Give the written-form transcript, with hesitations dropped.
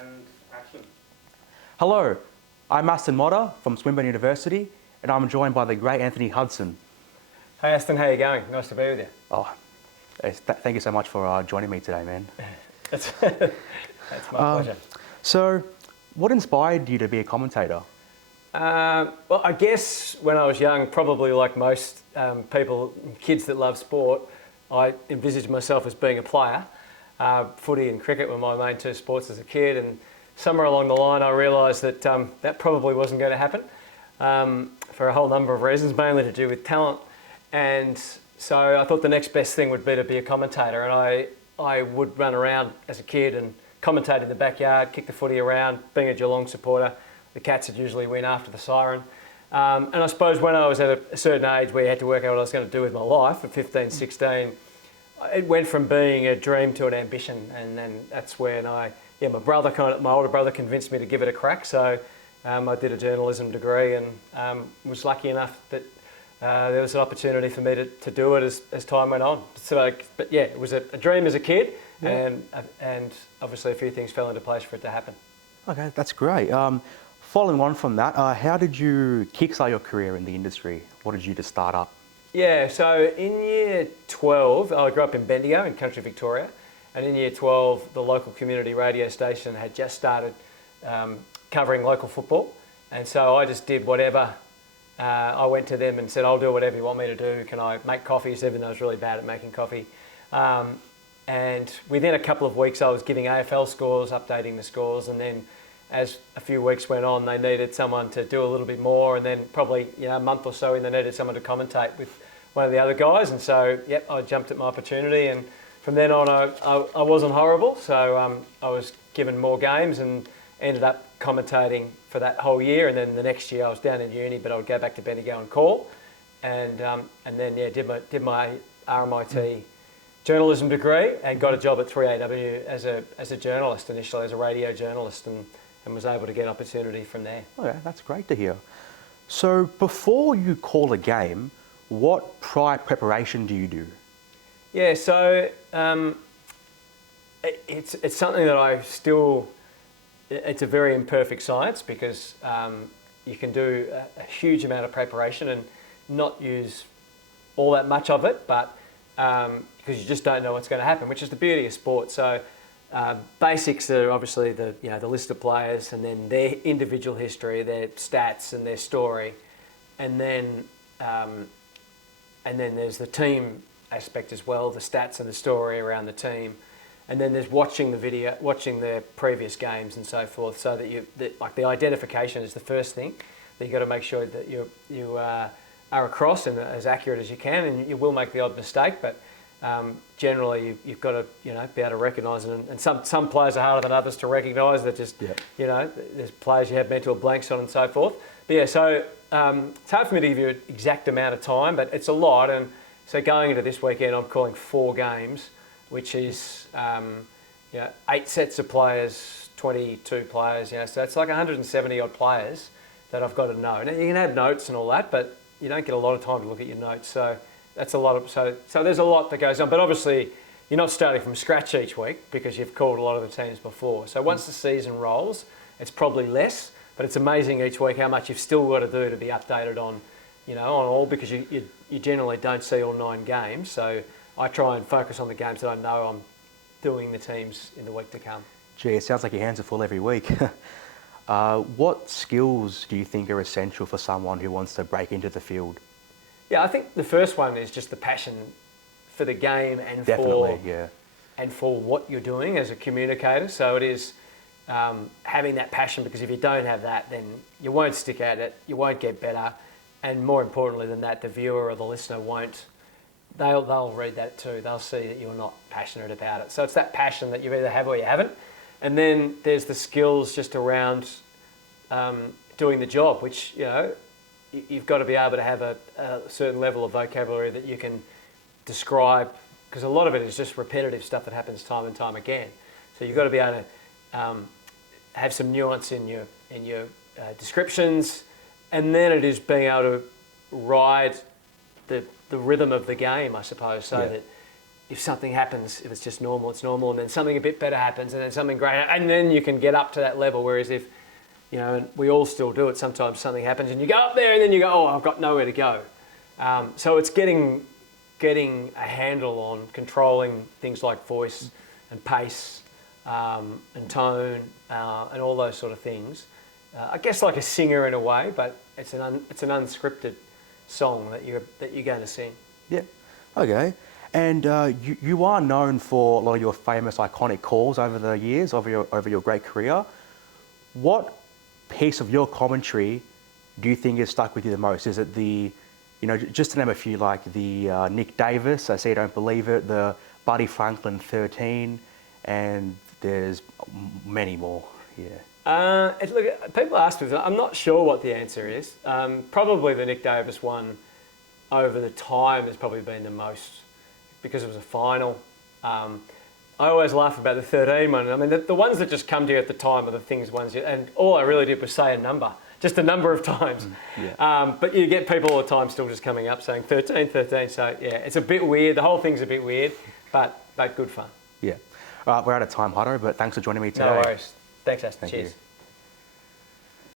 And action. Hello, I'm Aston Motter from Swinburne University, and I'm joined by the great Anthony Hudson. Hey Aston, how you going? Nice to be with you. Oh, thank you so much for joining me today, man. That's my pleasure. So, what inspired you to be a commentator? Well, I guess when I was young, probably like most kids that love sport, I envisaged myself as being a player. Footy and cricket were my main two sports as a kid, and somewhere along the line I realised that that probably wasn't going to happen for a whole number of reasons, mainly to do with talent. And so I thought the next best thing would be to be a commentator, and I would run around as a kid and commentate in the backyard, kick the footy around. Being a Geelong supporter, the Cats would usually win after the siren. And I suppose when I was at a certain age where you had to work out what I was going to do with my life, at 15, 16, it went from being a dream to an ambition. And then that's when my older brother convinced me to give it a crack. So I did a journalism degree and was lucky enough that there was an opportunity for me to do it as time went on. So, but yeah, it was a dream as a kid, and obviously a few things fell into place for it to happen. Okay, that's great. Following on from that, how did you kickstart your career in the industry? What did you do to start up? Yeah, so in year 12, I grew up in Bendigo in country Victoria, and in year 12, the local community radio station had just started covering local football, and so I just did whatever. I went to them and said, I'll do whatever you want me to do. Can I make coffees, even though I was really bad at making coffee? And within a couple of weeks, I was giving AFL scores, updating the scores, and then as a few weeks went on, they needed someone to do a little bit more, and then probably a month or so in, they needed someone to commentate with one of the other guys, and so I jumped at my opportunity, and from then on I wasn't horrible, so I was given more games and ended up commentating for that whole year, and then the next year I was down in uni, but I would go back to Bendigo and call, and then did my RMIT journalism degree and got a job at 3AW as a journalist initially, as a radio journalist, and was able to get opportunity from there. Okay, that's great to hear. So before you call a game, what prior preparation do you do? Yeah, so it's something that it's a very imperfect science because you can do a huge amount of preparation and not use all that much of it, but because you just don't know what's going to happen, which is the beauty of sport. So basics are obviously the list of players and then their individual history, their stats and their story, and then there's the team aspect as well, the stats and the story around the team, and then there's watching the video, watching their previous games and so forth, so that like the identification is the first thing that you got to make sure that you are across and as accurate as you can, and you will make the odd mistake, but generally you've got to be able to recognise it, and some players are harder than others to recognise. That just there's players you have mental blanks on and so forth. But yeah, so it's hard for me to give you an exact amount of time, but it's a lot. And so going into this weekend, I'm calling 4 games, which is 8 sets of players, 22 players. So it's like 170 odd players that I've got to know. Now you can have notes and all that, but you don't get a lot of time to look at your notes. So that's a lot of so there's a lot that goes on. But obviously you're not starting from scratch each week because you've called a lot of the teams before. So once the season rolls, it's probably less. But it's amazing each week how much you've still got to do to be updated on, on all, because you generally don't see all 9 games. So I try and focus on the games that I know I'm doing the teams in the week to come. Gee, it sounds like your hands are full every week. What skills do you think are essential for someone who wants to break into the field? Yeah, I think the first one is just the passion for the game and for what you're doing as a communicator. So it is having that passion, because if you don't have that, then you won't stick at it, you won't get better, and more importantly than that, the viewer or the listener won't. They'll read that too. They'll see that you're not passionate about it. So it's that passion that you either have or you haven't. And then there's the skills just around doing the job, which you've got to be able to have a certain level of vocabulary that you can describe, because a lot of it is just repetitive stuff that happens time and time again. So you've got to be able to have some nuance in your descriptions, and then it is being able to ride the rhythm of the game, I suppose, so that if something happens, if it's just normal, it's normal, and then something a bit better happens, and then something great, and then you can get up to that level. Whereas if, you know, and we all still do it, sometimes something happens and you go up there and then you go, oh, I've got nowhere to go. So it's getting a handle on controlling things like voice and pace and tone and all those sort of things. I guess like a singer in a way, but it's an unscripted song that you're going to sing. Yeah. Okay. And you are known for a lot of your famous iconic calls over the years, over your great career. What piece of your commentary do you think has stuck with you the most? Is it the, you know, just to name a few, like the Nick Davis, I Say Don't Believe It, the Buddy Franklin 13, and there's many more, yeah. Look, people ask me, I'm not sure what the answer is. Probably the Nick Davis one over the time has probably been the most, because it was a final. I always laugh about the 13 one. I mean, the ones that just come to you at the time are the ones and all I really did was say a number, just a number of times. Yeah. But you get people all the time still just coming up saying 13, 13. So yeah, it's a bit weird. The whole thing's a bit weird, but good fun. Yeah. All right, we're out of time, Hutto, but thanks for joining me today. No worries. Thanks, Aston. Thank Cheers. you.